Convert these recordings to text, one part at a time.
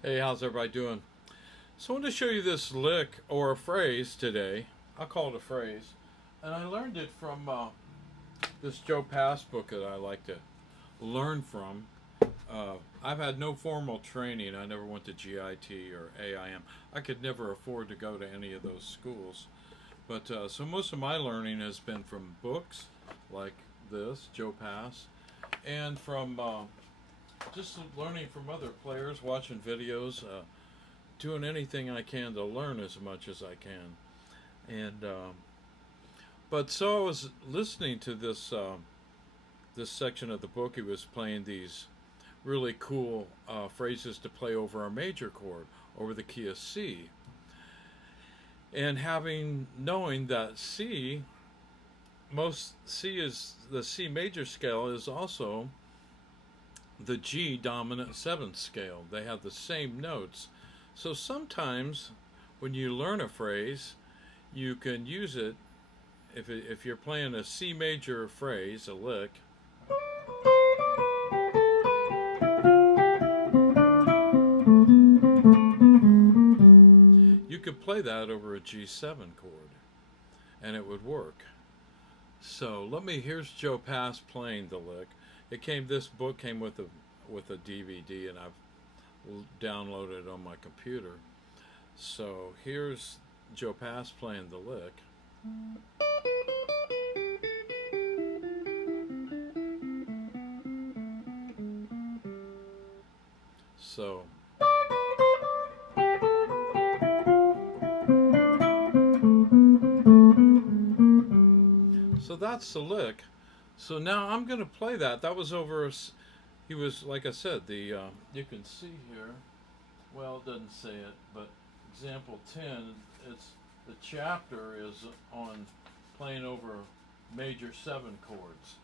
Hey, how's everybody doing? So I want to show you this lick or a phrase today. I'll call it a phrase. And I learned it from this Joe Pass book that I like to learn from. I've had no formal training. I never went to GIT or AIM. I could never afford to go to any of those schools. But so most of my learning has been from books like this, Joe Pass, and from just learning from other players, watching videos, doing anything I can to learn as much as I can. And but so I was listening to this section of the book. He was playing these really cool phrases to play over a major chord, over the key of C. And having knowing that C is the C major scale is also the G dominant seventh scale. They have the same notes. So sometimes when you learn a phrase, you can use it if you're playing a C major phrase, a lick. You could play that over a G7 chord and it would work. So here's Joe Pass playing the lick. This book came with a DVD, and I've downloaded it on my computer. So here's Joe Pass playing the lick. So that's the lick. So now I'm going to play that. That was over. He was, like I said, you can see here. Well, it doesn't say it, but example 10. It's the chapter is on playing over major 7 chords.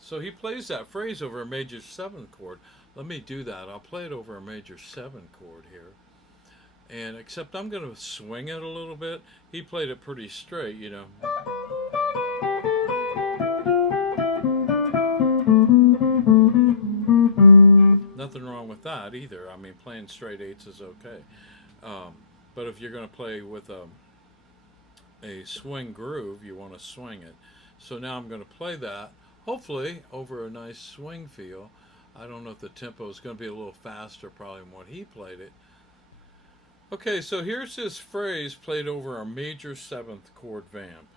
So he plays that phrase over a major 7 chord. Let me do that. I'll play it over a major 7 chord here. And except I'm going to swing it a little bit. He played it pretty straight, you know. Nothing wrong with that either. I mean, playing straight eights is okay. But if you're going to play with a swing groove, you want to swing it. So now I'm going to play that, hopefully over a nice swing feel. I don't know if the tempo is going to be a little faster probably than what he played it. Okay, so here's this phrase played over a major 7th chord vamp.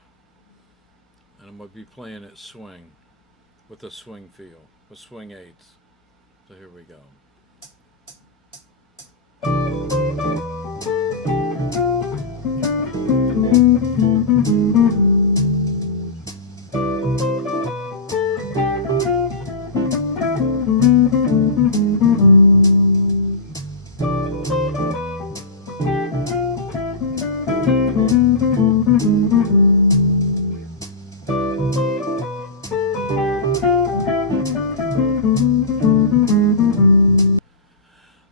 And I'm going to be playing it swing with a swing feel, with swing eights. So here we go.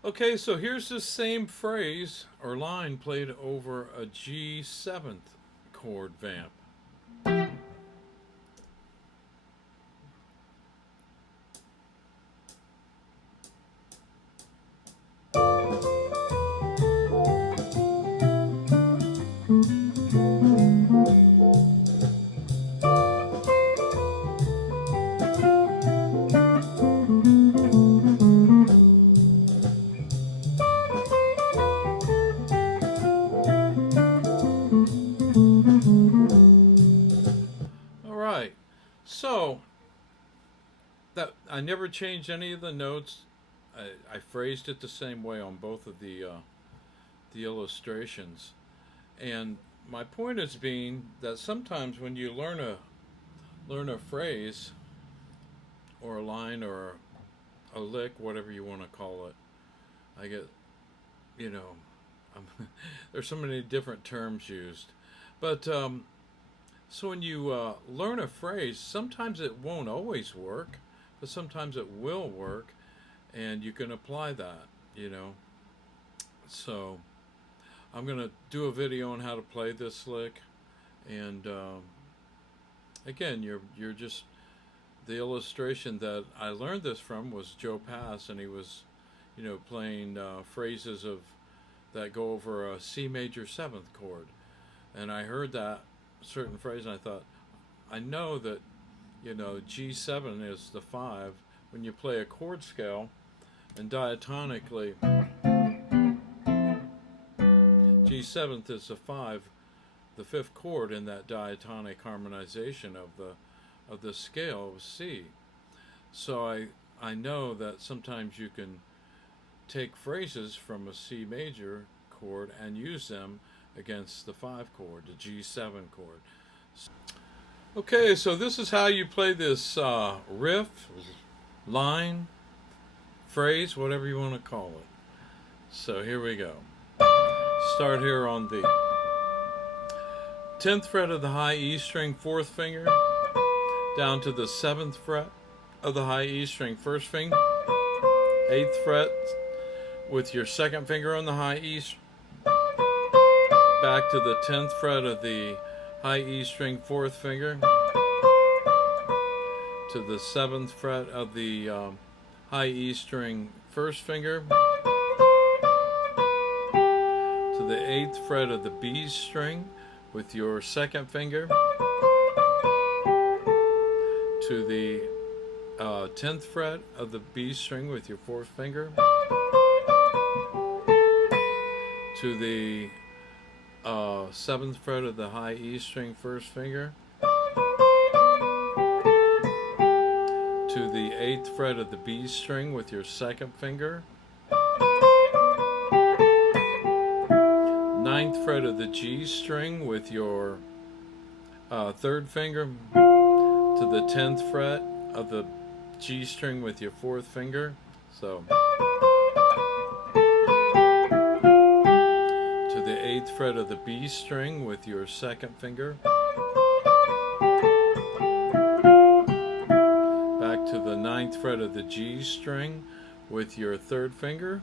Okay, so here's the same phrase or line played over a G7th chord vamp. All right, so that I never changed any of the notes. I phrased it the same way on both of the illustrations, and my point is being that sometimes when you learn a phrase or a line or a lick, whatever you want to call it, I get, you know, there's so many different terms used, but so when you learn a phrase, sometimes it won't always work, but sometimes it will work, and you can apply that, you know. So I'm going to do a video on how to play this lick, and again, you're just the illustration that I learned this from was Joe Pass, and you know, playing phrases of that go over a C major 7th chord. And I heard that certain phrase and I thought, I know that, you know, G7 is the 5 when you play a chord scale, and diatonically G7th is the 5, the 5th chord in that diatonic harmonization of the scale of C. So I know that sometimes you can take phrases from a C major chord and use them against the 5 chord, the G7 chord. Okay, so this is how you play this riff, line, phrase, whatever you want to call it. So here we go. Start here on the 10th fret of the high E string, 4th finger, down to the 7th fret of the high E string, 1st finger, 8th fret with your 2nd finger on the high E, back to the 10th fret of the high E string, 4th finger, to the 7th fret of the high E string, 1st finger, to the 8th fret of the B string with your 2nd finger, to the 10th fret of the B string with your 4th finger, to the 7th fret of the high E string, 1st finger, to the 8th fret of the B string with your 2nd finger, 9th fret of the G string with your 3rd finger, to the 10th fret of the G string with your 4th finger. So to the 8th fret of the B string with your 2nd finger, back to the 9th fret of the G string with your 3rd finger,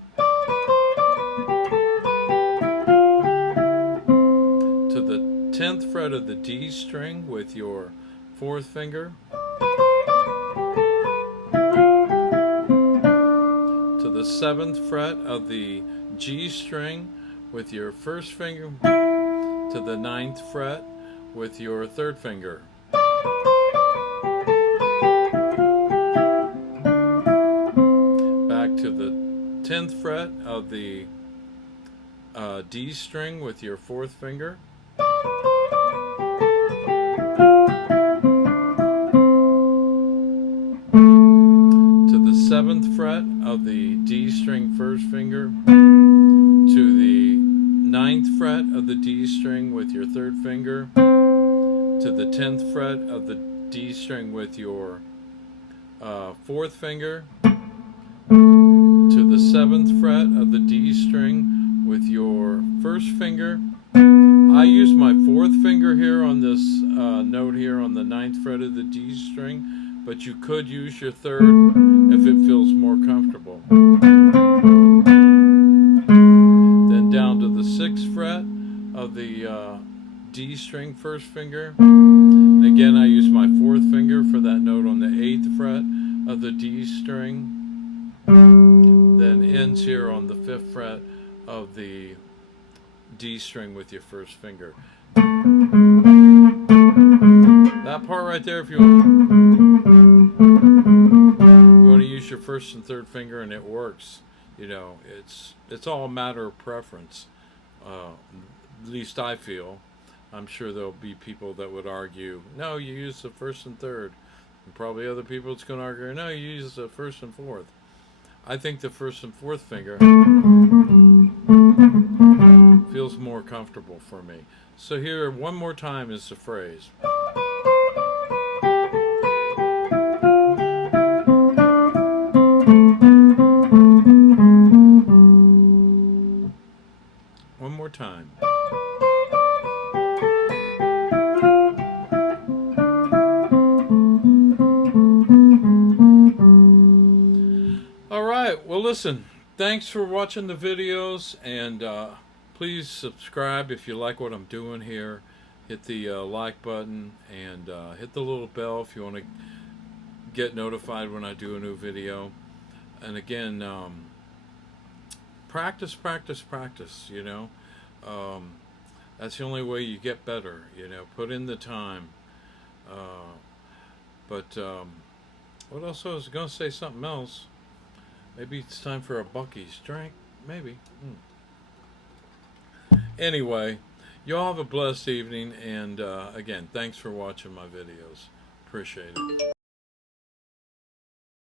to the 10th fret of the D string with your 4th finger, to the 7th fret of the G string with your 1st finger, to the 9th fret with your 3rd finger. Back to the 10th fret of the D string with your 4th finger, to the 7th fret of the D string 1st finger, to the 9th fret of the D string with your 3rd finger, to the 10th fret of the D string with your 4th finger, to the 7th fret of the D string with your 1st finger. I use my 4th finger here on this note here on the 9th fret of the D string, but you could use your 3rd if it feels more comfortable. Then down to the 6th fret of the D string 1st finger. And again, I use my 4th finger for that note on the 8th fret of the D string. Then ends here on the 5th fret of the D string with your 1st finger. That part right there, if you want to use your 1st and 3rd finger and it works, you know, it's all a matter of preference. At least I feel. I'm sure there'll be people that would argue, no, you use the 1st and 3rd. And probably other people that's going to argue, no, you use the 1st and 4th. I think the 1st and 4th finger feels more comfortable for me. So here, one more time is the phrase. One more time. Alright, well listen, thanks for watching the videos, and please subscribe if you like what I'm doing here. Hit the like button and hit the little bell if you want to get notified when I do a new video. And again, practice, practice, practice, you know. That's the only way you get better, you know. Put in the time. But what else? I was going to say something else. Maybe it's time for a Bucky's drink. Maybe. Anyway, y'all have a blessed evening. And again, thanks for watching my videos. Appreciate it.